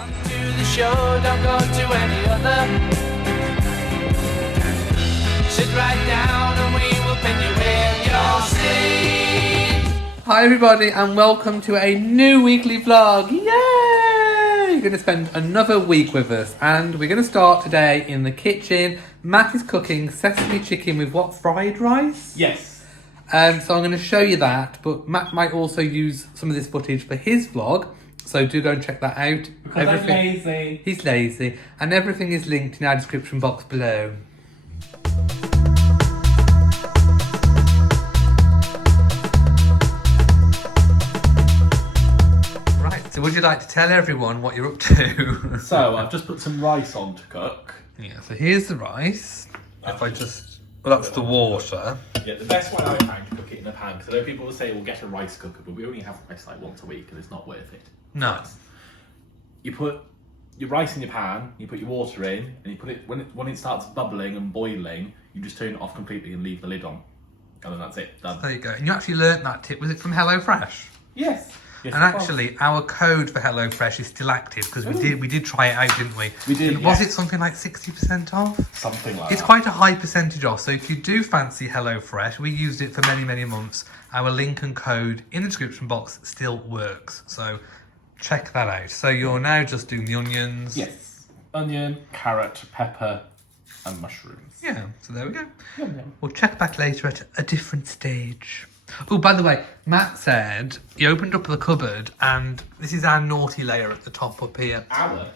Come to the show, don't go to any other. Sit right down and we will pin you in your seat. Hi everybody and welcome to a new weekly vlog. Yay! You're going to spend another week with us and we're going to start today in the kitchen. Matt is cooking sesame chicken with what, fried rice? Yes. So I'm going to show you that, but Matt might also use some of this footage for his vlog. So do go and check that out. Because I'm lazy. He's lazy. And everything is linked in our description box below. So would you like to tell everyone what you're up to? So I've just put some rice on to cook. Yeah, so here's the rice. If I just, well, that's the water. Yeah, the best way I found to cook it in a pan, because I know people will say we'll get a rice cooker, but we only have rice like once a week and it's not worth it. No. You put your rice in your pan, you put your water in, and you put it when it starts bubbling and boiling, you just turn it off completely and leave the lid on. And then that's it, done. There you go. And you actually learnt that tip. Was it from HelloFresh? Yes. Yes, and actually, our code for HelloFresh is still active because we did try it out, didn't we? We did. And was it something like 60% off? Something like that. It's quite a high percentage off. So if you do fancy HelloFresh, we used it for many months. Our link and code in the description box still works. So check that out. So you're now just doing the onions. Yes. Onion, carrot, pepper, and mushrooms. Yeah. So there we go. Yum, yum. We'll check back later at a different stage. Oh, by the way, Matt said he opened up the cupboard and this is our naughty layer at the top up here. Our?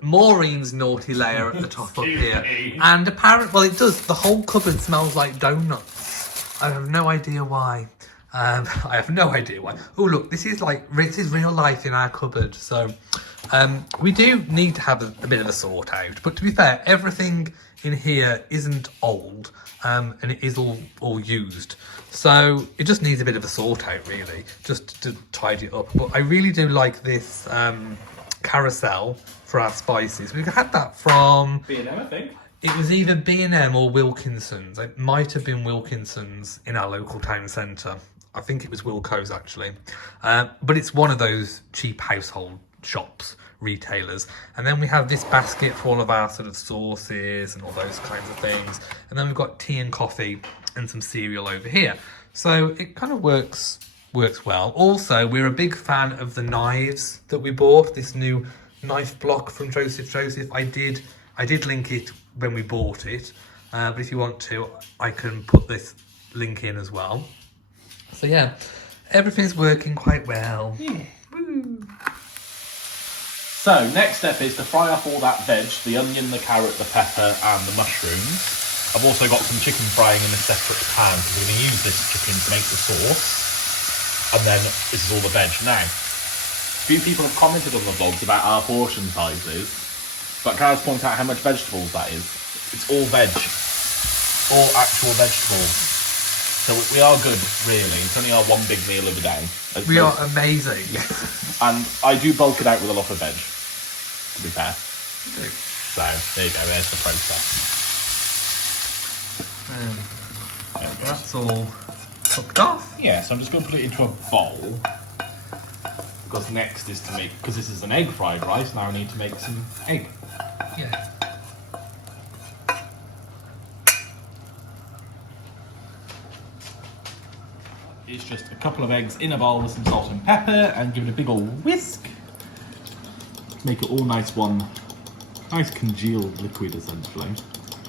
Maureen's naughty layer at the top up here. me. And apparently, well, it does. The whole cupboard smells like donuts. I have no idea why. I have no idea why. Oh, look, this is real life in our cupboard. So we do need to have a bit of a sort out. But to be fair, everything in here isn't old and it is all used. So it just needs a bit of a sort out, really, just to tidy it up. But I really do like this carousel for our spices. We had that from B&M, I think. It was either B&M or Wilkinson's. It might have been Wilkinson's in our local town centre. I think it was Wilko's actually. But it's one of those cheap household shops, retailers. And then we have this basket for all of our sort of sauces and all those kinds of things. And then we've got tea and coffee and some cereal over here. So it kind of works well. Also, we're a big fan of the knives that we bought, this new knife block from Joseph. I did link it when we bought it, but if you want to, I can put this link in as well. So yeah, everything's working quite well. Yeah. Woo. So next step is to fry up all that veg, the onion, the carrot, the pepper and the mushrooms. I've also got some chicken frying in a separate pan because we're going to use this chicken to make the sauce. And then this is all the veg. Now, a few people have commented on the vlogs about our portion sizes, but can I just point out how much vegetables that is? It's all veg. All actual vegetables. So we are good, really. It's only our one big meal of the day. We are amazing. And I do bulk it out with a lot of veg, to be fair. So, there you go, there's the process. That's all cooked off. Yeah, so I'm just going to put it into a bowl. Because next is to make, because this is an egg fried rice, now I need to make some egg. Yeah. It's just a couple of eggs in a bowl with some salt and pepper and give it a big old whisk. Make it all nice congealed liquid essentially.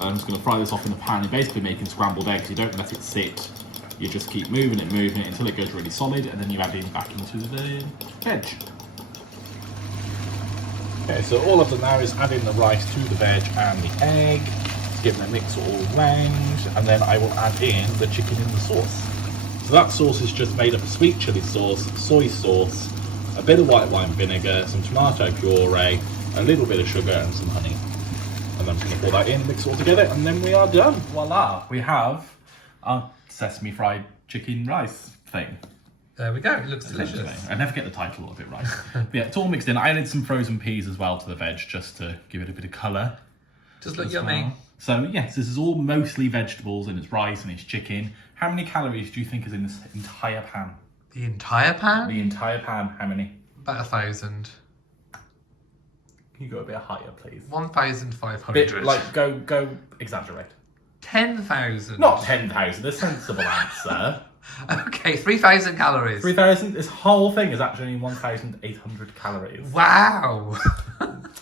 I'm just going to fry this off in a pan. You're basically making scrambled eggs. You don't let it sit. You just keep moving it until it goes really solid, and then you add it back into the veg. Okay, so all I've done now is add in the rice to the veg and the egg, give it a mix all round, and then I will add in the chicken in the sauce. So that sauce is just made up of sweet chilli sauce, soy sauce, a bit of white wine vinegar, some tomato puree, a little bit of sugar and some honey. And I'm just going to pour that in, mix it all together, and then we are done. Voila! We have our sesame fried chicken rice thing. There we go. It looks delicious. I never get the title of it right. But yeah, it's all mixed in. I added some frozen peas as well to the veg just to give it a bit of colour. Just look yummy. Well. So yes, this is all mostly vegetables and it's rice and it's chicken. How many calories do you think is in this entire pan? The entire pan? The entire pan, how many? About 1,000. You go a bit higher, please. 1,500. Bit, like, go exaggerate. 10,000. Not 10,000, a sensible answer. Okay, 3,000 calories. 3,000? This whole thing is actually 1,800 calories. Wow.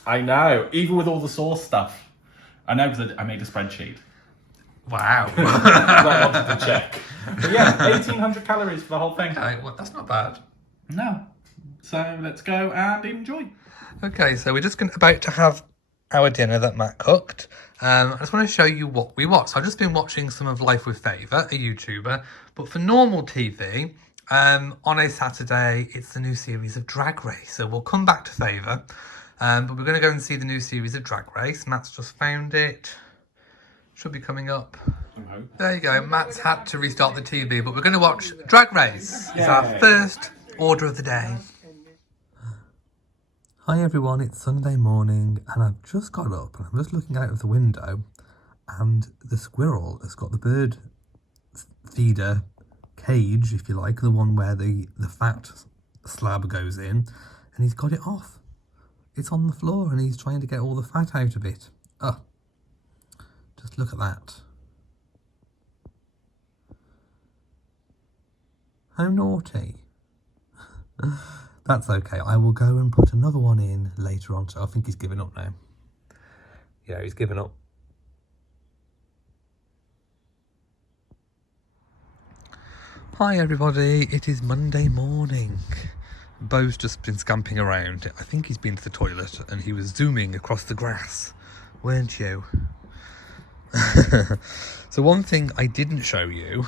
I know, even with all the sauce stuff. I know because I made a spreadsheet. Wow. I wanted to check. But yeah, 1,800 calories for the whole thing. Okay, well, that's not bad. No. So let's go and enjoy. Okay, so we're just about to have our dinner that Matt cooked. I just want to show you what we watched. So I've just been watching some of Life with Favour, a YouTuber. But for normal TV, on a Saturday, it's the new series of Drag Race. So we'll come back to Favour. But we're going to go and see the new series of Drag Race. Matt's just found it. Should be coming up. There you go. Matt's had to restart the TV, but we're going to watch Drag Race. It's our first order of the day. Hi everyone, it's Sunday morning and I've just got up and I'm just looking out of the window and the squirrel has got the bird feeder cage, if you like, the one where the fat slab goes in, and he's got it off. It's on the floor and he's trying to get all the fat out of it. Oh, just look at that. How naughty. That's okay. I will go and put another one in later on. So I think he's given up now. Yeah, he's given up. Hi everybody, it is Monday morning. Bo's just been scamping around. I think he's been to the toilet and he was zooming across the grass, weren't you? So one thing I didn't show you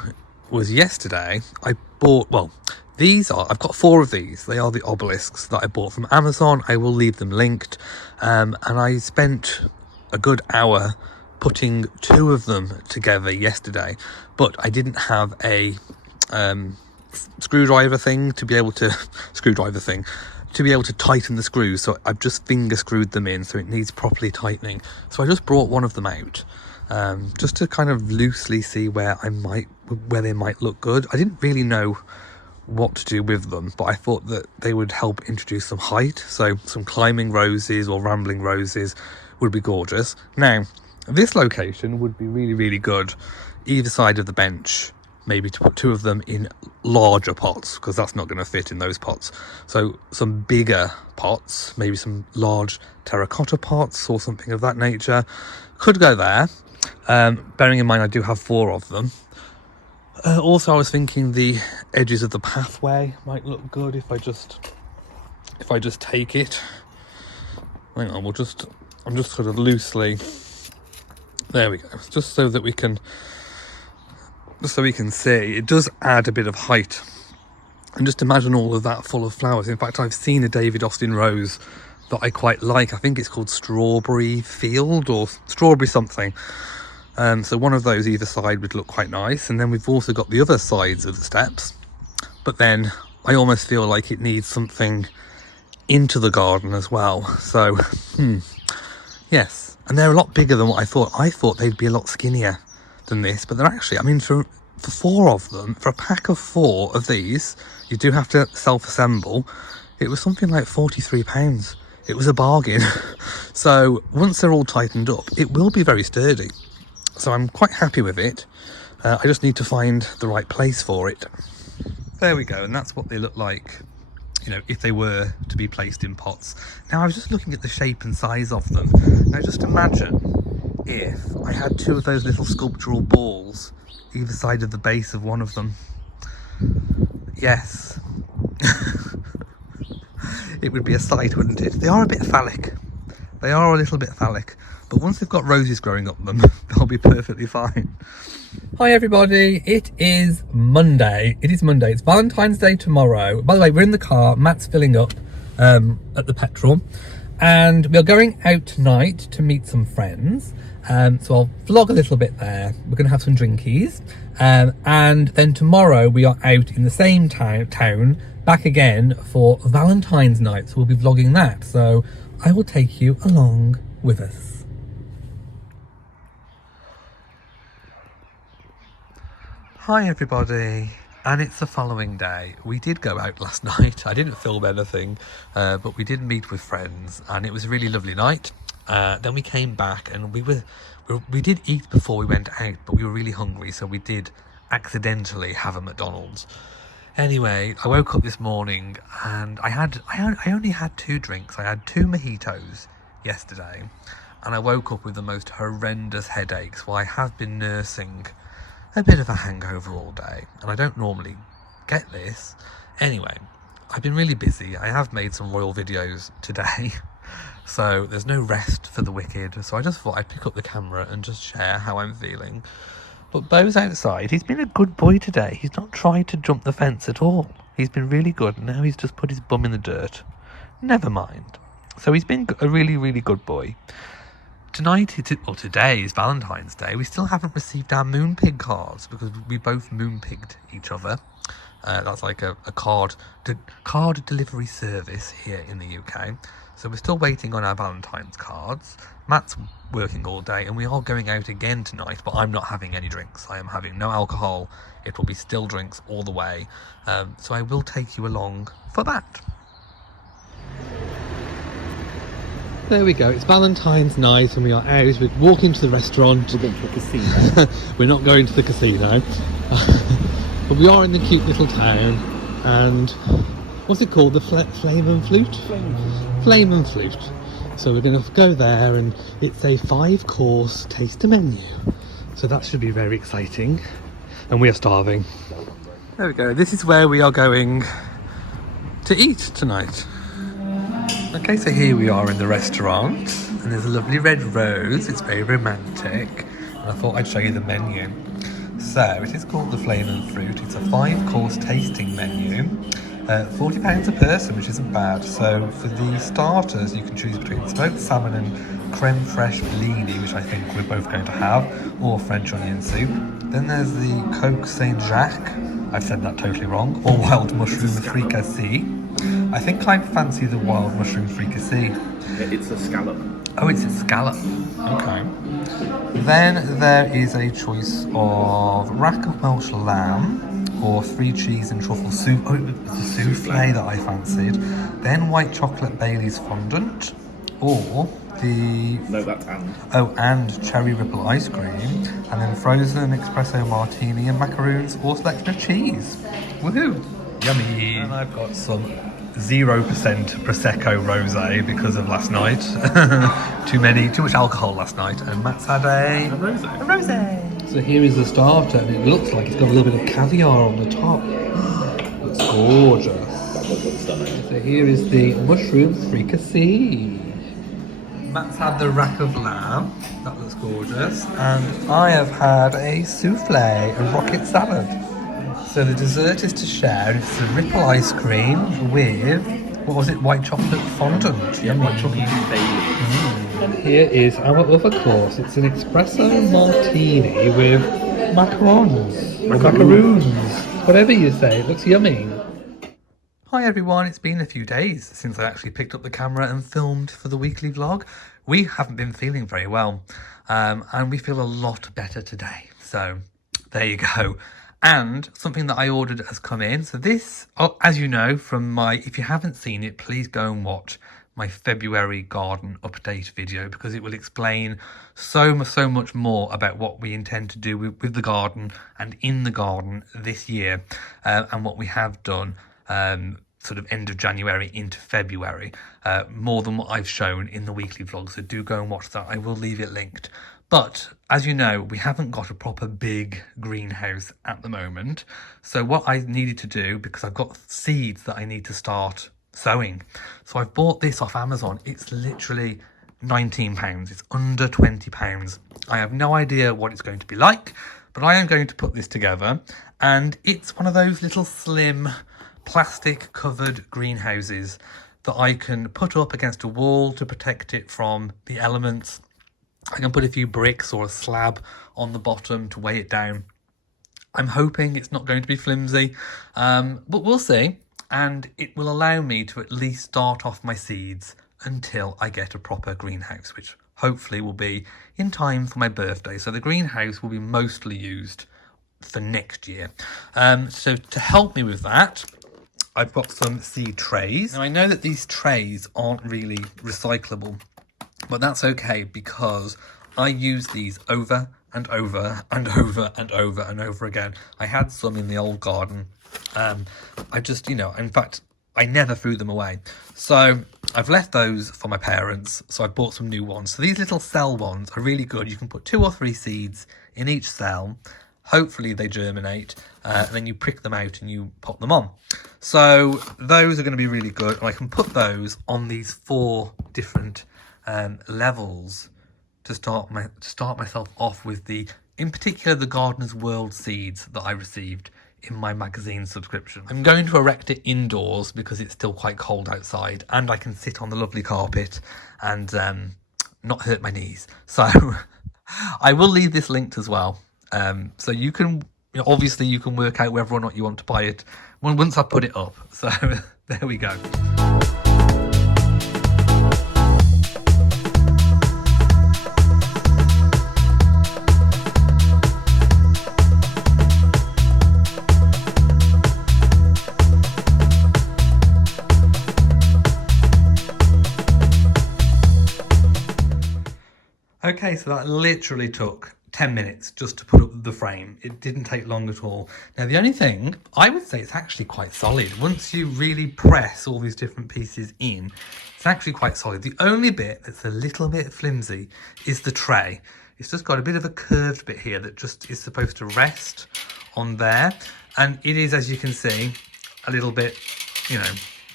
was yesterday I bought, well, I've got 4 of these. They are the obelisks that I bought from Amazon. I will leave them linked. And I spent a good hour putting 2 of them together yesterday, but I didn't have a screwdriver thing to be able to tighten the screws. So I've just finger screwed them in, so it needs properly tightening. So I just brought one of them out. Just to kind of loosely see where they might look good. I didn't really know what to do with them, but I thought that they would help introduce some height, so some climbing roses or rambling roses would be gorgeous. Now, this location would be really, really good either side of the bench, maybe to put 2 of them in larger pots, because that's not going to fit in those pots. So some bigger pots, maybe some large terracotta pots or something of that nature, could go there. Bearing in mind I do have 4 of them. Also, I was thinking the edges of the pathway might look good if I just take it. Hang on, I'm just sort of loosely. There we go. Just so we can see. It does add a bit of height. And just imagine all of that full of flowers. In fact, I've seen a David Austin rose that I quite like. I think it's called Strawberry Field or Strawberry something. So one of those either side would look quite nice, and then we've also got the other sides of the steps, but then I almost feel like it needs something into the garden as well. So yes, and they're a lot bigger than what I thought they'd be a lot skinnier than this, but they're actually, I mean, for 4 of them, for a pack of 4 of these, you do have to self-assemble. It was something like £43. It was a bargain. So once they're all tightened up, it will be very sturdy. So I'm quite happy with it. I just need to find the right place for it. There we go, and that's what they look like, you know, if they were to be placed in pots. Now I was just looking at the shape and size of them. Now just imagine if I had 2 of those little sculptural balls either side of the base of one of them. Yes. It would be a sight, wouldn't it? They are a bit phallic. They are a little bit phallic. But once they've got roses growing up them, they'll be perfectly fine. Hi everybody, it is Monday. It's Valentine's Day tomorrow. By the way, we're in the car. Matt's filling up at the petrol. And we're going out tonight to meet some friends. So I'll vlog a little bit there. We're going to have some drinkies. And then tomorrow we are out in the same town, back again for Valentine's night. So we'll be vlogging that. So I will take you along with us. Hi everybody, And it's the following day. We did go out last night. I didn't film anything, but we did meet with friends, and it was a really lovely night. Then we came back, and we did eat before we went out, but we were really hungry, so we did accidentally have a McDonald's. Anyway, I woke up this morning, and I only had 2 drinks. I had 2 mojitos yesterday, and I woke up with the most horrendous headaches. Well, I have been nursing a bit of a hangover all day, and I don't normally get this. Anyway, I've been really busy. I have made some royal videos today, so there's no rest for the wicked, so I just thought I'd pick up the camera and just share how I'm feeling. But Beau's outside. He's been a good boy today. He's not tried to jump the fence at all. He's been really good. Now he's just put his bum in the dirt. Never mind. So he's been a really, really good boy. Today is Valentine's Day. We still haven't received our Moonpig cards because we both Moonpigged each other. That's like a card delivery service here in the UK. So we're still waiting on our Valentine's cards. Matt's working all day, and we are going out again tonight, but I'm not having any drinks. I am having no alcohol. It will be still drinks all the way. So I will take you along for that. There we go. It's Valentine's night and we are out. We're walking to the restaurant. We're going to the casino. We're not going to the casino. But we are in the cute little town. And what's it called? The Flame and Flute? Flame and Flute. So we're going to go there, and it's a 5-course taster menu. So that should be very exciting. And we are starving. There we go. This is where we are going to eat tonight. Okay, so here we are in the restaurant, and there's a lovely red rose. It's very romantic, and I thought I'd show you the menu. So it is called the Flame and Fruit. It's a 5-course tasting menu, £40 a person, which isn't bad. So for the starters, you can choose between smoked salmon and creme fraiche blini, which I think we're both going to have, or French onion soup. Then there's the coq Saint-Jacques. I've said that totally wrong. Or wild mushroom fricassee. I think I fancy the wild mushroom fricassee. It's a scallop. Oh, it's a scallop. Okay. Then there is a choice of rack of Welsh lamb or 3 cheese and truffle soup. Oh, it was a souffle that I fancied. Then white chocolate Bailey's fondant, or the... No, that's and. Oh, and cherry ripple ice cream, and then frozen espresso martini and macaroons, or selection of cheese. Woohoo! Yummy! And I've got some 0% Prosecco rosé because of last night. Too much alcohol last night, and Matt's had a rosé. So here is the starter, and it looks like it's got a little bit of caviar on the top. Looks gorgeous. That looks stunning. So here is the mushroom fricassee. Matt's had the rack of lamb. That looks gorgeous. And I have had a souffle, a rocket salad. So the dessert is to share. It's a ripple ice cream with, what was it, white chocolate fondant. Yeah, white chocolate Bailey. And here is our other course. It's an espresso martini with macarons, or macaroons, whatever you say. It looks yummy. Hi everyone, it's been a few days since I actually picked up the camera and filmed for the weekly vlog. We haven't been feeling very well, and we feel a lot better today. So there you go. And something that I ordered has come in. So this, as you know from my, if you haven't seen it, please go and watch my February garden update video, because it will explain so much more about what we intend to do with the garden and in the garden this year, and what we have done sort of end of January into February, more than what I've shown in the weekly vlog. So do go and watch that. I will leave it linked. But as you know, we haven't got a proper big greenhouse at the moment. So what I needed to do, because I've got seeds that I need to start sowing. So I've bought this off Amazon. It's literally £19. It's under £20. I have no idea what it's going to be like, but I am going to put this together. And it's one of those little slim plastic covered greenhouses that I can put up against a wall to protect it from the elements. I can put a few bricks or a slab on the bottom to weigh it down. I'm hoping it's not going to be flimsy, but we'll see. And it will allow me to at least start off my seeds until I get a proper greenhouse, which hopefully will be in time for my birthday. So the greenhouse will be mostly used for next year. So to help me with that, I've got some seed trays. Now I know that these trays aren't really recyclable, but that's okay because I use these over and over and over and over and over again. I had some in the old garden. I just, in fact, I never threw them away. So I've left those for my parents. So I bought some new ones. So these little cell ones are really good. You can put 2 or 3 seeds in each cell. Hopefully they germinate, and then you prick them out and you pop them on. So those are going to be really good. And I can put those on these 4 different levels to start myself off with in particular, the Gardener's World seeds that I received in my magazine subscription. I'm going to erect it indoors because it's still quite cold outside, and I can sit on the lovely carpet and not hurt my knees. So I will leave this linked as well. So you can, obviously you can work out whether or not you want to buy it once I put it up. So there we go. Okay, so that literally took 10 minutes just to put up the frame. It didn't take long at all. Now, the only thing, I would say it's actually quite solid. Once you really press all these different pieces in, it's actually quite solid. The only bit that's a little bit flimsy is the tray. It's just got a bit of a curved bit here that just is supposed to rest on there. And it is, as you can see, a little bit,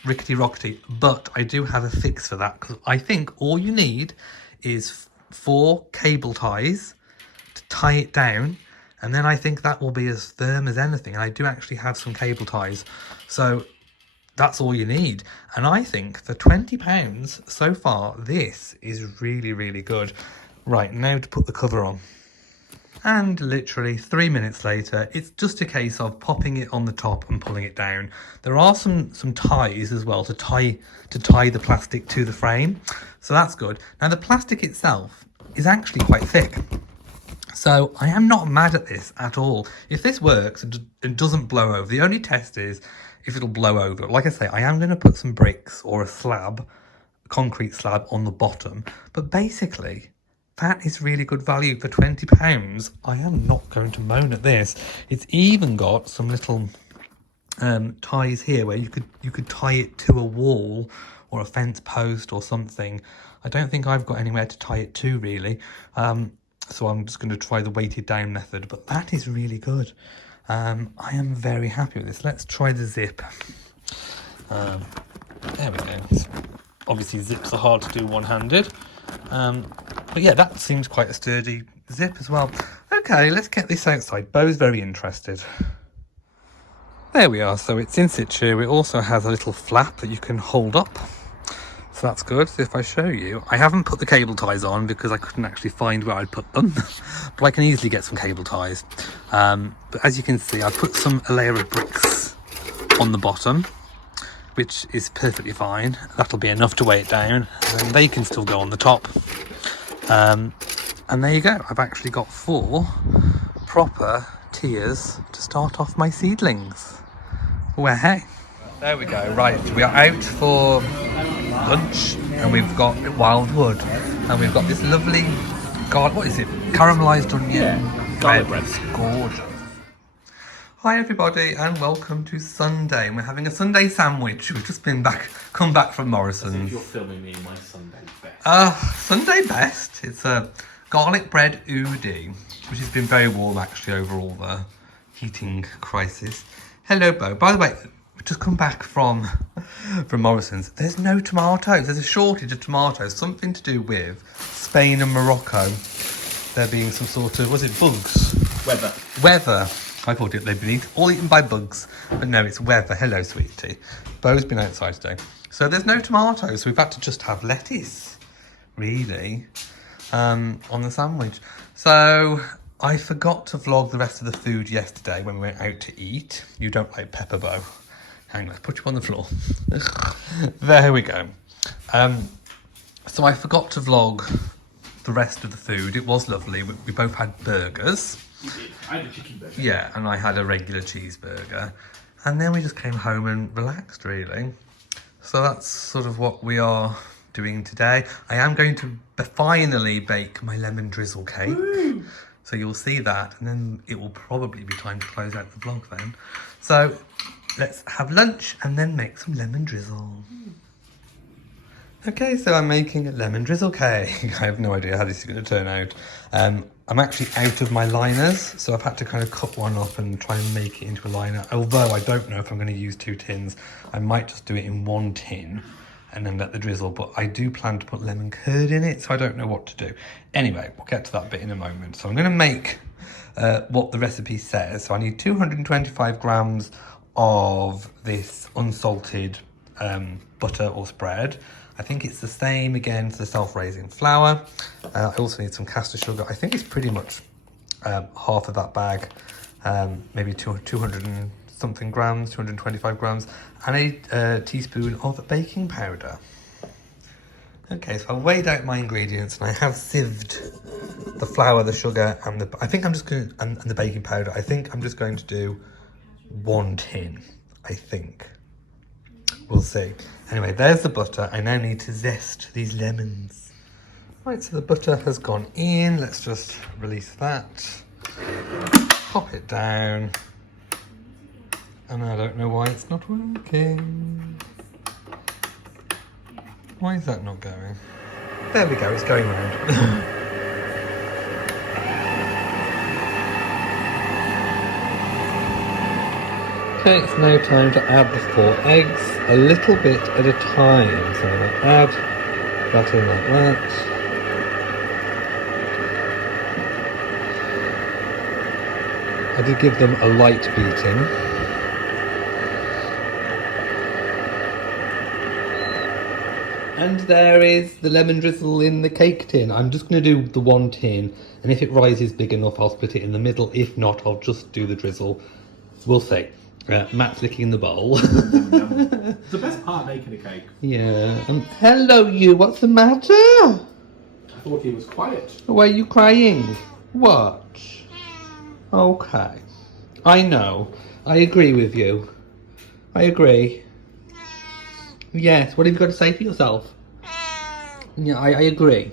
rickety-rockety. But I do have a fix for that, because I think all you need is 4 cable ties to tie it down, and then I think that will be as firm as anything. And I do actually have some cable ties, so that's all you need. And I think for £20 so far, this is really, really good. Right, now to put the cover on. And literally 3 minutes later, it's just a case of popping it on the top and pulling it down. There are some ties as well to tie the plastic to the frame, so that's good. Now the plastic itself is actually quite thick, so I am not mad at this at all. If this works and doesn't blow over, the only test is if it'll blow over. Like I say, I am going to put some bricks or a concrete slab on the bottom, but basically that is really good value for £20. I am not going to moan at this. It's even got some little ties here where you could tie it to a wall or a fence post or something. I don't think I've got anywhere to tie it to really, so I'm just going to try the weighted down method, but that is really good. I am very happy with this. Let's try the zip. There we go. Obviously zips are hard to do one-handed, but yeah, that seems quite a sturdy zip as well. Okay, let's get this outside. Bo's very interested. There we are, so it's in situ. It also has a little flap that you can hold up, so that's good. So if I show you, I haven't put the cable ties on because I couldn't actually find where I'd put them, but I can easily get some cable ties. But as you can see, I put a layer of bricks on the bottom, which is perfectly fine. That'll be enough to weigh it down, and they can still go on the top. And there you go. I've actually got 4 proper tiers to start off my seedlings. Well, hey. There we go. Right, we are out for lunch, and we've got wildwood, and we've got this lovely what is it? Caramelised onion. Yeah, garlic bread. It's gorgeous. Hi everybody, and welcome to Sunday. We're having a Sunday sandwich. We've just come back from Morrison's. As if you're filming me in my Sunday best. Sunday best. It's a garlic bread oodie, which has been very warm actually over all the heating crisis. Hello, Bo. By the way, we've just come back from Morrison's. There's no tomatoes. There's a shortage of tomatoes. Something to do with Spain and Morocco. There being some sort of, was it bugs? Weather. I thought they'd been all eaten by bugs, but no, it's weather. Hello, sweetie. Bo's been outside today. So there's no tomatoes, so we've had to just have lettuce, really, on the sandwich. So I forgot to vlog the rest of the food yesterday when we went out to eat. You don't like pepper, Bo. Hang on, put you on the floor. There we go. So I forgot to vlog the rest of the food. It was lovely. We both had burgers. You did. I had a chicken burger. Yeah, and I had a regular cheeseburger. And then we just came home and relaxed, really. So that's sort of what we are doing today. I am going to finally bake my lemon drizzle cake. Woo! So you'll see that, and then it will probably be time to close out the vlog then. So let's have lunch and then make some lemon drizzle. Okay, so I'm making a lemon drizzle cake. I have no idea how this is going to turn out. I'm actually out of my liners, so I've had to kind of cut one up and try and make it into a liner. Although I don't know if I'm going to use 2 tins. I might just do it in 1 tin and then let the drizzle, but I do plan to put lemon curd in it, so I don't know what to do. Anyway, we'll get to that bit in a moment. So I'm going to make what the recipe says. So I need 225 grams of this unsalted butter or spread. I think it's the same again for the self-raising flour. I also need some caster sugar. I think it's pretty much half of that bag, maybe 200 and something grams, 225 grams, and a teaspoon of baking powder. Okay, so I weighed out my ingredients and I have sieved the flour, the sugar, and and the baking powder. I think I'm just going to do 1 tin, I think. We'll see. Anyway, there's the butter. I now need to zest these lemons. Right, so the butter has gone in. Let's just release that. Pop it down. And I don't know why it's not working. Why is that not going? There we go, it's going round. Okay, it's now time to add the 4 eggs, a little bit at a time. So I'm going to add that in like that. I did give them a light beating. And there is the lemon drizzle in the cake tin. I'm just going to do the 1 tin, and if it rises big enough, I'll split it in the middle. If not, I'll just do the drizzle. We'll see. Matt's licking the bowl. It's the best part, making a cake. Yeah. Hello, you. What's the matter? I thought he was quiet. Why are you crying? What? Okay. I know. I agree with you. I agree. Yes. What have you got to say for yourself? Yeah, I agree.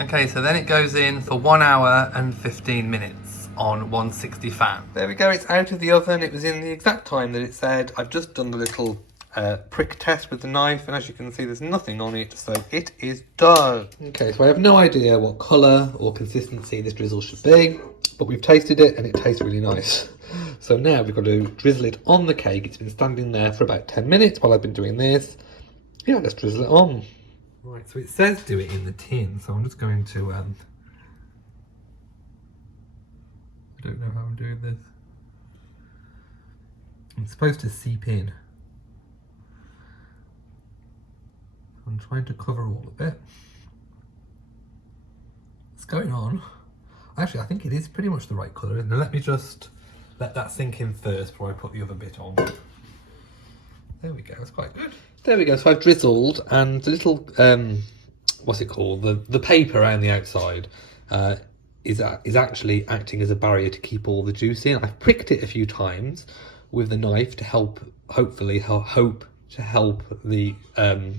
Okay, so then it goes in for 1 hour and 15 minutes. On 160 fan. There we go, it's out of the oven. It was in the exact time that it said. I've just done the little prick test with the knife, and as you can see, there's nothing on it, so it is done. Okay, so I have no idea what colour or consistency this drizzle should be, but we've tasted it and it tastes really nice. So now we've got to drizzle it on the cake. It's been standing there for about 10 minutes while I've been doing this. Yeah, let's drizzle it on. Right, so it says do it in the tin, so I'm just going to I don't know how I'm doing this. I'm supposed to seep in. I'm trying to cover all of it. What's going on? Actually, I think it is pretty much the right colour, isn't it? Let me just let that sink in first before I put the other bit on. There we go, that's quite good. There we go, so I've drizzled, and the little, what's it called? The paper around the outside is actually acting as a barrier to keep all the juice in. I've pricked it a few times with the knife to help, hopefully help the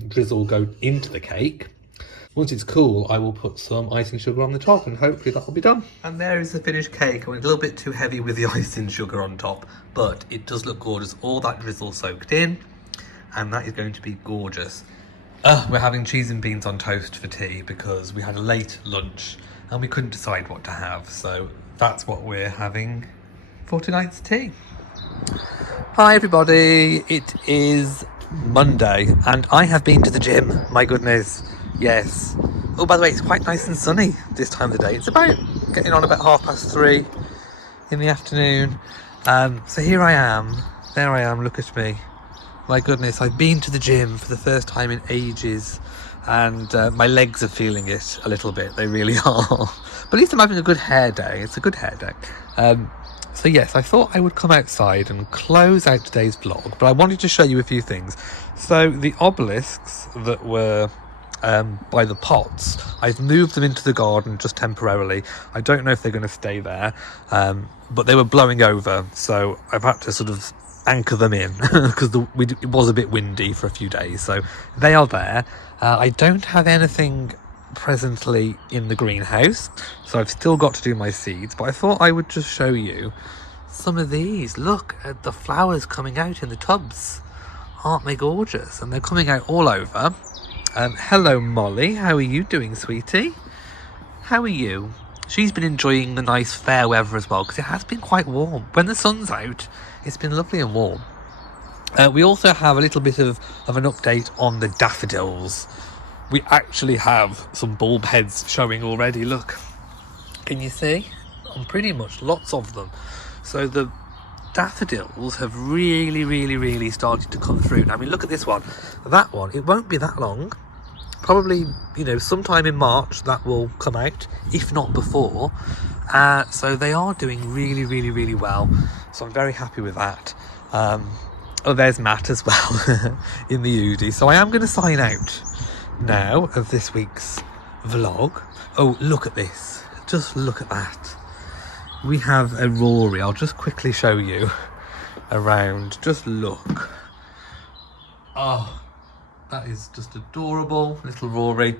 drizzle go into the cake. Once it's cool, I will put some icing sugar on the top, and hopefully that will be done. And there is the finished cake. I went a little bit too heavy with the icing sugar on top, but it does look gorgeous. All that drizzle soaked in, and that is going to be gorgeous. We're having cheese and beans on toast for tea because we had a late lunch and we couldn't decide what to have, so that's what we're having for tonight's tea. Hi everybody, it is Monday and I have been to the gym. My goodness, yes. Oh, by the way, it's quite nice and sunny this time of the day. It's about getting on about 3:30 in the afternoon. So here I am, there I am, look at me. My goodness, I've been to the gym for the first time in ages, and my legs are feeling it a little bit, they really are. But at least I'm having a good hair day, it's a good hair day. So yes, I thought I would come outside and close out today's vlog, but I wanted to show you a few things. So the obelisks that were by the pots. I've moved them into the garden just temporarily. I don't know if they're going to stay there, but they were blowing over, so I've had to sort of anchor them in because it was a bit windy for a few days. So they are there. I don't have anything presently in the greenhouse, so I've still got to do my seeds, but I thought I would just show you some of these. Look at the flowers coming out in the tubs. Aren't they gorgeous? And they're coming out all over. Hello Molly, how are you doing, sweetie? How are you? She's been enjoying the nice fair weather as well, because it has been quite warm. When the sun's out, it's been lovely and warm. We also have a little bit of an update on the daffodils. We actually have some bulb heads showing already, look. Can you see? On pretty much lots of them. So the daffodils have really started to come through. Now, I mean, look at this one. That one, it won't be that long. Probably, you know, sometime in March that will come out, if not before. So they are doing really well. So I'm very happy with that. Oh, there's Matt as well in the Udi. So I am going to sign out now of this week's vlog. Oh, look at this. Just look at that. We have a Rory. I'll just quickly show you around. Just look. Oh, that is just adorable, little Rory.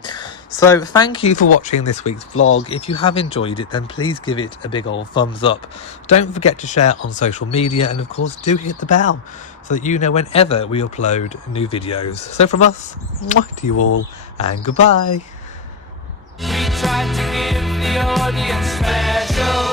So thank you for watching this week's vlog. If you have enjoyed it, then please give it a big old thumbs up. Don't forget to share on social media, and of course do hit the bell so that you know whenever we upload new videos. So from us, mwah to you all, and goodbye. We tried to give the audience special